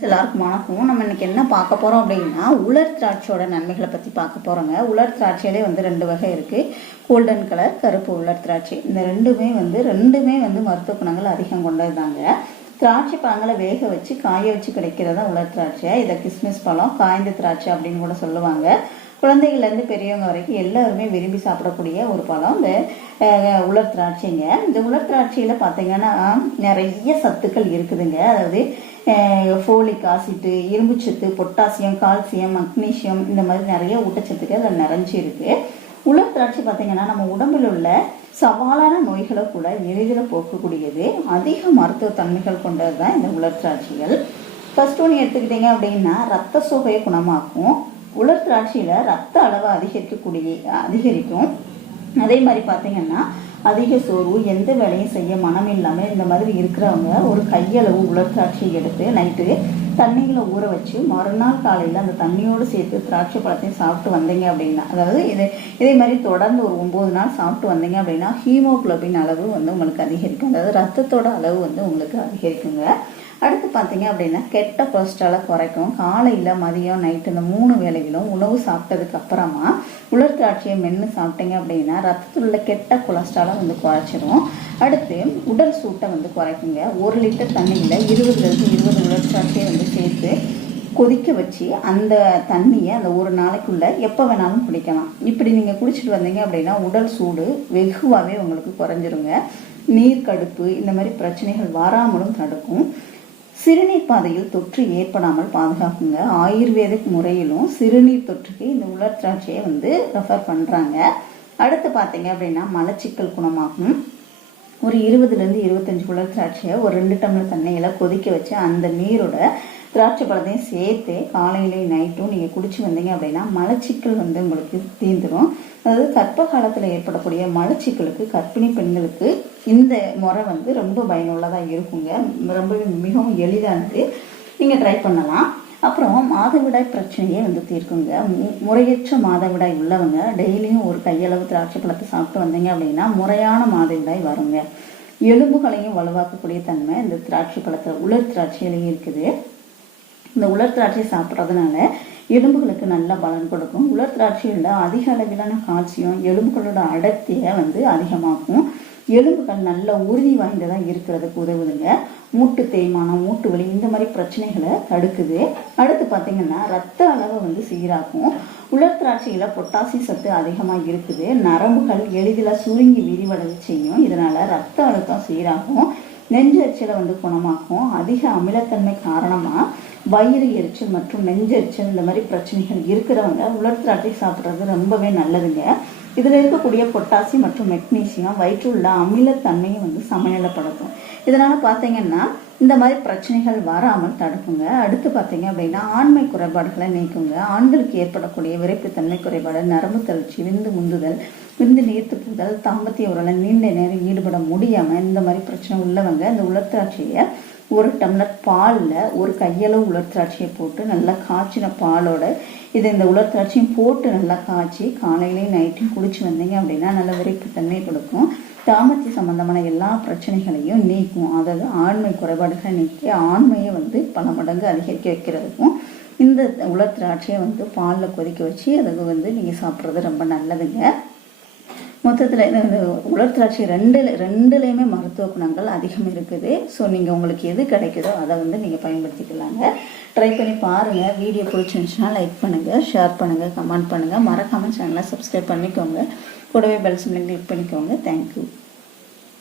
எல்லாருக்கும் வணக்கம் நம்ம இன்னைக்கு என்ன பார்க்க போகிறோம் அப்படின்னா உலர் திராட்சையோட நன்மைகளை பற்றி பார்க்க போகிறோங்க உலர் திராட்சையிலே வந்து ரெண்டு வகை இருக்குது கோல்டன் கலர் கருப்பு உலர் திராட்சை. இந்த ரெண்டுமே வந்து ரெண்டுமே வந்து மருத்துவ குணங்கள் அதிகம் கொண்டதுதாங்க. திராட்சை பழங்களை வேக வச்சு காய வச்சு கிடைக்கிறதா உலர் திராட்சை. இதை கிஸ்மிஸ் பழம் காய்ந்த திராட்சை அப்படின்னு கூட சொல்லுவாங்க. குழந்தைகள்லேருந்து பெரியவங்க வரைக்கும் எல்லாருமே விரும்பி சாப்பிடக்கூடிய ஒரு பழம். இந்த உலர் திராட்சைங்க. இந்த உலர் திராட்சையில் பார்த்தீங்கன்னா நிறைய சத்துக்கள் இருக்குதுங்க. அதாவது ஃபோலிக் ஆசிட்டு இரும்புச்சத்து பொட்டாசியம் கால்சியம் மக்னீஷியம் இந்த மாதிரி நிறைய ஊட்டச்சத்துக்கள் அதில் நிறைஞ்சு இருக்கு. உலர் திராட்சை பார்த்தீங்கன்னா நம்ம உடம்பில் உள்ள சவாலான நோய்களை கூட எளிதில் போக்கக்கூடியது. அதிக மருத்துவ தன்மைகள் கொண்டது தான் இந்த உலர் திராட்சைகள். ஃபர்ஸ்ட் ஒன்று எடுத்துக்கிட்டீங்க அப்படின்னா ரத்த சோகையை குணமாக்கும். உலர் திராட்சையில் ரத்த அளவை அதிகரிக்கக்கூடிய அதிகரிக்கும். அதே மாதிரி பார்த்தீங்கன்னா அதிக சோர்வு எந்த வேலையும் செய்ய மனம் இல்லாமல் இந்த மாதிரி இருக்கிறவங்க ஒரு கையளவு உலர் திராட்சை எடுத்து நைட்டு தண்ணியில் ஊற வச்சு மறுநாள் காலையில் அந்த தண்ணியோடு சேர்த்து திராட்சை பழத்தையும் சாப்பிட்டு வந்தீங்க அப்படின்னா அதாவது இதே இதே மாதிரி தொடர்ந்து ஒரு ஒம்பது நாள் சாப்பிட்டு வந்தீங்க அப்படின்னா ஹீமோகுளோபின் அளவு வந்து உங்களுக்கு அதிகரிக்கும். அதாவது ரத்தத்தோட அளவு வந்து உங்களுக்கு அதிகரிக்குங்க. அடுத்து பார்த்தீங்க அப்படின்னா கெட்ட கொலஸ்ட்ராலை குறைக்கும். காலையில் மதியம் நைட்டு இந்த மூணு வேலைகளும் உணவு சாப்பிட்டதுக்கு அப்புறமா உலர் திராட்சையை மென்று சாப்பிட்டீங்க அப்படின்னா ரத்தத்தில் உள்ள கெட்ட கொலஸ்ட்ராலை வந்து குறைச்சிரும். அடுத்து உடல் சூட்டை வந்து குறைக்குங்க. ஒரு லிட்டர் தண்ணியில் இருபதுலேருந்து இருபது உலர் திராட்சையை வந்து சேர்த்து கொதிக்க வச்சு அந்த தண்ணியை அந்த ஒரு நாளைக்குள்ளே எப்போ வேணாலும் குடிக்கலாம். இப்படி நீங்கள் குடிச்சிட்டு வந்தீங்க அப்படின்னா உடல் சூடு வெகுவாகவே உங்களுக்கு குறைஞ்சிருங்க. நீர் கடுப்பு இந்த மாதிரி பிரச்சனைகள் வராமலும் தடுக்கும். சிறுநீர் பாதையில் தொற்று ஏற்படாமல் பாதுகாக்குங்க. ஆயுர்வேதிக் முறையிலும் சிறுநீர் தொற்றுக்கு இந்த உலர் திராட்சையை வந்து ரெஃபர் பண்ணுறாங்க அடுத்து பார்த்தீங்க அப்படின்னா மலச்சிக்கல் குணமாகும். ஒரு இருபதுலேருந்து இருபத்தஞ்சு உலர் திராட்சையை ஒரு ரெண்டு டம்ளர் தண்ணியில் கொதிக்க வச்சு அந்த நீரோட திராட்சை பழத்தையும் சேர்த்து காலையிலையும் நைட்டும் நீங்கள் குடிச்சு வந்தீங்க அப்படின்னா மலச்சிக்கல் வந்து உங்களுக்கு தீந்துடும் அதாவது கர்ப்ப காலத்தில் ஏற்படக்கூடிய மலச்சிக்கலுக்கு கர்ப்பிணி பெண்களுக்கு இந்த முறை வந்து ரொம்ப பயனுள்ளதாக இருக்குங்க. ரொம்ப மிகவும் எளிதானது நீங்கள் ட்ரை பண்ணலாம். அப்புறம் மாதவிடாய் பிரச்சனையே வந்து தீர்க்குங்க. முறையற்ற மாதவிடாய் உள்ளவங்க டெய்லியும் ஒரு கையளவு திராட்சை பழத்தை சாப்பிட்டு வந்தீங்க அப்படின்னா முறையான மாதவிடாய் வருங்க. எலும்புகளையும் வலுவாக்கக்கூடிய தன்மை இந்த திராட்சை பழத்தில் உலர் திராட்சையிலையும் இருக்குது. இந்த உலர் திராட்சை சாப்பிட்றதுனால எலும்புகளுக்கு நல்ல பலன் கொடுக்கும். உலர் திராட்சையில் அதிக அளவிலான காட்சியும் எலும்புகளோட அடர்த்தியை வந்து அதிகமாக்கும் எலும்புகள் நல்ல உறுதி வாய்ந்ததாக இருக்கிறதுக்கு உதவுதுங்க. மூட்டு தேய்மானம் மூட்டு வலி இந்த மாதிரி பிரச்சனைகளை தடுக்குது. அடுத்து பார்த்தீங்கன்னா ரத்த அளவை வந்து சீராக்கும். உலர் திராட்சையில் பொட்டாசி சத்து அதிகமாக இருக்குது. நரம்புகள் எளிதில் சுருங்கி விரிவடைய செய்யும். இதனால் ரத்த அழுத்தம் சீராகும். நெஞ்சரிச்சலை வந்து குணமாக்கும். அதிக அமிலத்தன்மை காரணமாக வயிறு எரிச்சல் மற்றும் நெஞ்செரிச்சல் இந்த மாதிரி பிரச்சனைகள் இருக்கிறவங்க உலர் திராட்சை சாப்பிட்றது ரொம்பவே நல்லதுங்க. இதில் இருக்கக்கூடிய பொட்டாசி மற்றும் மெக்னீசியம் வயிற்றில் உள்ள அமிலத்தன்மையை வந்து சமநிலைப்படுத்தும். இதனால் பார்த்தீங்கன்னா இந்த மாதிரி பிரச்சனைகள் வராமல் தடுக்குங்க. அடுத்து பார்த்தீங்க அப்படின்னா ஆண்மை குறைபாடுகளை நீக்குங்க. ஆண்களுக்கு ஏற்படக்கூடிய விரைப்புத்தன்மை குறைபாடு நரம்பு தளர்ச்சி விந்து முந்துதல் விந்து நீர்த்து போதல் தாம்பத்திய உரலை நீண்ட நேரம் ஈடுபட முடியாமல் இந்த மாதிரி பிரச்சனை உள்ளவங்க இந்த உலர் திராட்சையை ஒரு டம்ளர் பாலில் ஒரு கையளவு உலர் திராட்சையை போட்டு நல்லா காய்ச்சின பாலோட இது இந்த உலர் திராட்சையும் போட்டு நல்லா காய்ச்சி காலையிலையும் நைட்டையும் குடிச்சு வந்தீங்க அப்படின்னா நல்ல விரைப்புத்தன்மை கொடுக்கும். தாமத்திய சம்பந்தமான எல்லா பிரச்சனைகளையும் நீக்கும். அதாவது ஆண்மை குறைபாடுகளை நீக்கி ஆண்மையை வந்து பல மடங்கு அதிகரிக்க வைக்கிறதுக்கும் இந்த உலர் திராட்சையை வந்து பாலில் கொதிக்க வச்சு அதுக்கு வந்து நீங்கள் சாப்பிட்றது ரொம்ப நல்லதுங்க. மொத்தத்தில் இந்த உலர் திராட்சை ரெண்டு ரெண்டுலேயுமே மருத்துவ குணங்கள் அதிகம் இருக்குது. ஸோ நீங்கள் உங்களுக்கு எது கிடைக்குதோ அதை வந்து நீங்கள் பயன்படுத்திக்கலாங்க. ட்ரை பண்ணி பாருங்கள் வீடியோ பிடிச்சிருந்துச்சுன்னா லைக் பண்ணுங்கள் ஷேர் பண்ணுங்கள் கமெண்ட் பண்ணுங்கள் மறக்காமல் சேனலை சப்ஸ்கிரைப் பண்ணிக்கோங்க. கூடவே பெல் சிம்லையும் கிளிக் பண்ணிக்கோங்க. Thank you